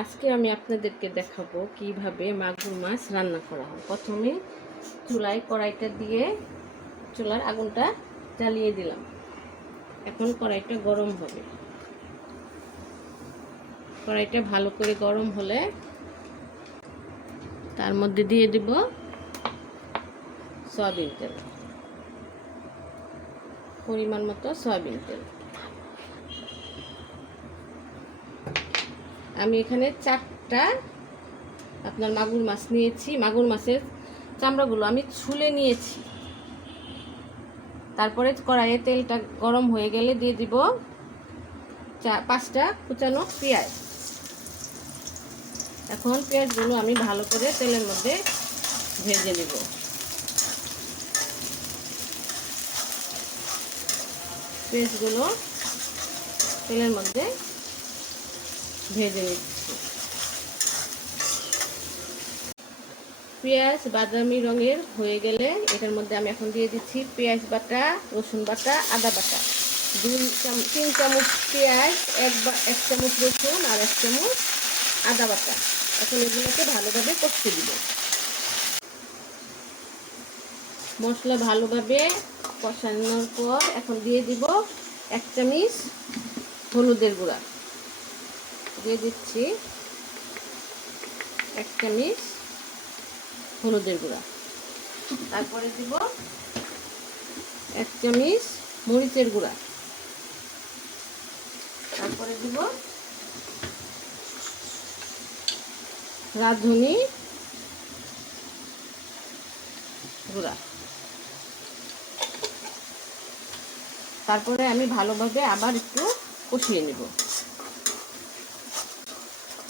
আজকে আমি আপনাদেরকে দেখাবো কীভাবে মাগুর মাছ রান্না করা হয়। প্রথমে চুলায় কড়াইটা দিয়ে চুলার আগুনটা জ্বালিয়ে দিলাম। এখন কড়াইটা গরম হবে। কড়াইটা ভালো করে গরম হলে তার মধ্যে দিয়ে দিব সয়াবিন তেল। পরিমাণ মতো সয়াবিন তেল। আমি এখানে চারটা আপনার মাগুর মাছ নিয়েছি। মাগুর মাছের চামড়াগুলো আমি ছুলে নিয়েছি। তারপরে কড়াইয়ে তেলটা গরম হয়ে গেলে দিয়ে দিব চা পাঁচটা কুচানো পেঁয়াজ। এখন পেঁয়াজগুলো আমি ভালো করে তেলের মধ্যে ভেজে নেব। পেঁয়াজগুলো তেলের মধ্যে ভেজে নিচ্ছি। পেঁয়াজ বাদামি রঙের হয়ে গেলে এটার মধ্যে আমি এখন দিয়ে দিচ্ছি পেঁয়াজ বাটা, রসুন বাটা, আদা বাটা। দুই তিন চামচ পেঁয়াজ, এক বা, এক চামচ রসুন আর এক চামচ আদা বাটা। এখন এগুলোকে ভালোভাবে কষতে দিব। মশলা ভালোভাবে কষানোর পর এখন দিয়ে দিব এক চামচ হলুদের গুঁড়া। দিয়ে দিচ্ছি এক চামচ হলুদের গুঁড়া। তারপরে দিব এক চামচ মরিচের গুঁড়া। তারপরে দিব রাঁধুনি গুঁড়া। তারপরে আমি ভালোভাবে আবার একটু কষিয়ে নেব।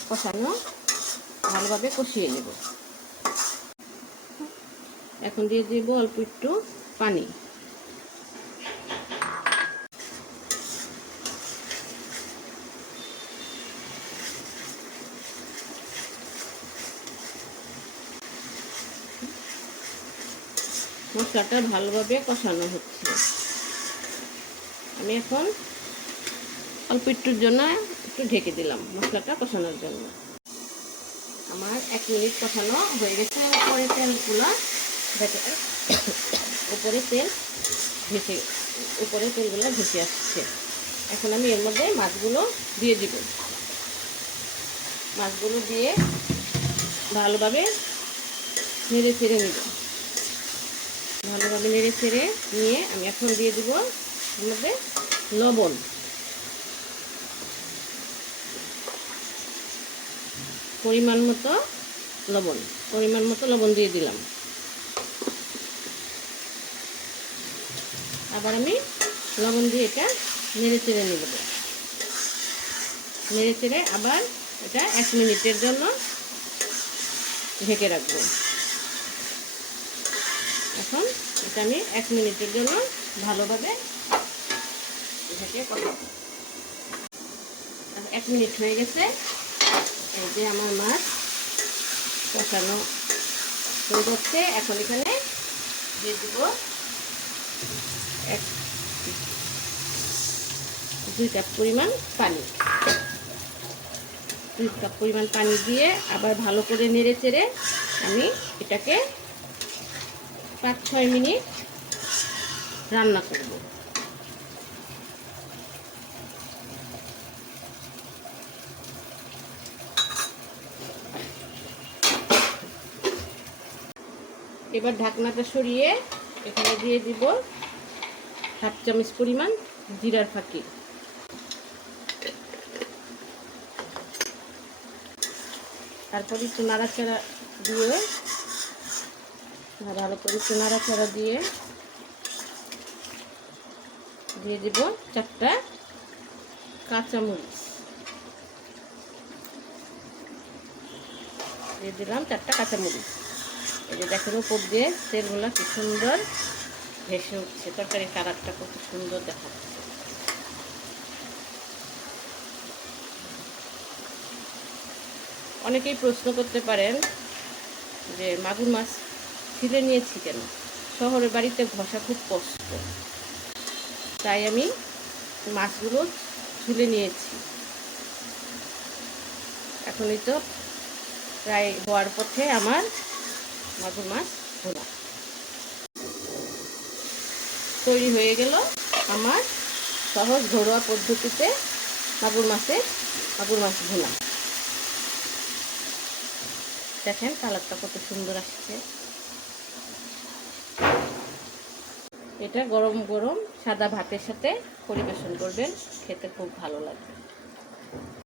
কষানো ভালোভাবে কষিয়ে নেব। এখন দিয়ে দেব অল্প একটু পানি। মশলাটা ভালোভাবে কষানো হচ্ছে। আমি এখন অল্প একটুর জন্য একটু ঢেকে দিলাম মশলাটা কষানোর জন্য। আমার এক মিনিট কষানো হয়ে গেছে। উপরে তেলগুলো উপরে তেল ভেসে উপরে তেলগুলো ভেসে আসছে। এখন আমি এর মধ্যে মাছগুলো দিয়ে দিব। মাছগুলো দিয়ে ভালোভাবে নেড়ে ছেড়ে নেব। ভালোভাবে নেড়ে ছেড়ে নিয়ে আমি এখন দিয়ে দিব এর মধ্যে লবণ। পরিমাণ মতো লবণ, পরিমাণ মতো লবণ দিয়ে দিলাম। আবার আমি লবণ দিয়ে এটা নেড়ে চেড়ে নেব। নেড়ে চেড়ে আবার এটা এক মিনিটের জন্য ঢেকে রাখব। এখন এটা আমি এক মিনিটের জন্য ভালোভাবে ঢেকে কষাবো এক মিনিট হয়ে গেছে। এই যে আমার মাছ কষানো হয়ে যাচ্ছে। এখন এখানে দিয়ে দিব এক দুই কাপ পরিমাণ পানি। দুই কাপ পরিমাণ পানি দিয়ে আবার ভালো করে নেড়ে চেড়ে আমি এটাকে পাঁচ ছয় মিনিট রান্না করব। এবার ঢাকনাটা সরিয়ে এখানে দিয়ে দিব হাফ চামচ পরিমাণ জিরার ফাঁকি। তারপর একটু নাড়াচাড়া দিয়ে ভালো করে একটু নাড়াচাড়া দিয়ে দিয়ে দিব চারটা কাঁচামরিচ। দিয়ে দিলাম চারটা কাঁচামরিচ। যে দেখেন উপর দিয়ে তেলগুলো কি সুন্দর ভেসে উঠছে। তরকারির কালারটা কত সুন্দর দেখা অনেকেই প্রশ্ন করতে পারেন যে মাগুর মাছ ছিলে নিয়েছি কেন? শহরের বাড়িতে ঘষা খুব কষ্ট। তাই আমি মাছগুলো ছুলে নিয়েছি। এখনই তো প্রায় হওয়ার পথে আমার মাগুর মাছ ভোনা তৈরি হয়ে গেল আমার সহজ ঘরোয়া পদ্ধতিতে মাগুর মাছের মাগুর মাছ ভোনা। দেখেন কালারটা কত সুন্দর আসছে। এটা গরম গরম সাদা ভাতের সাথে পরিবেশন করবেন, খেতে খুব ভালো লাগবে।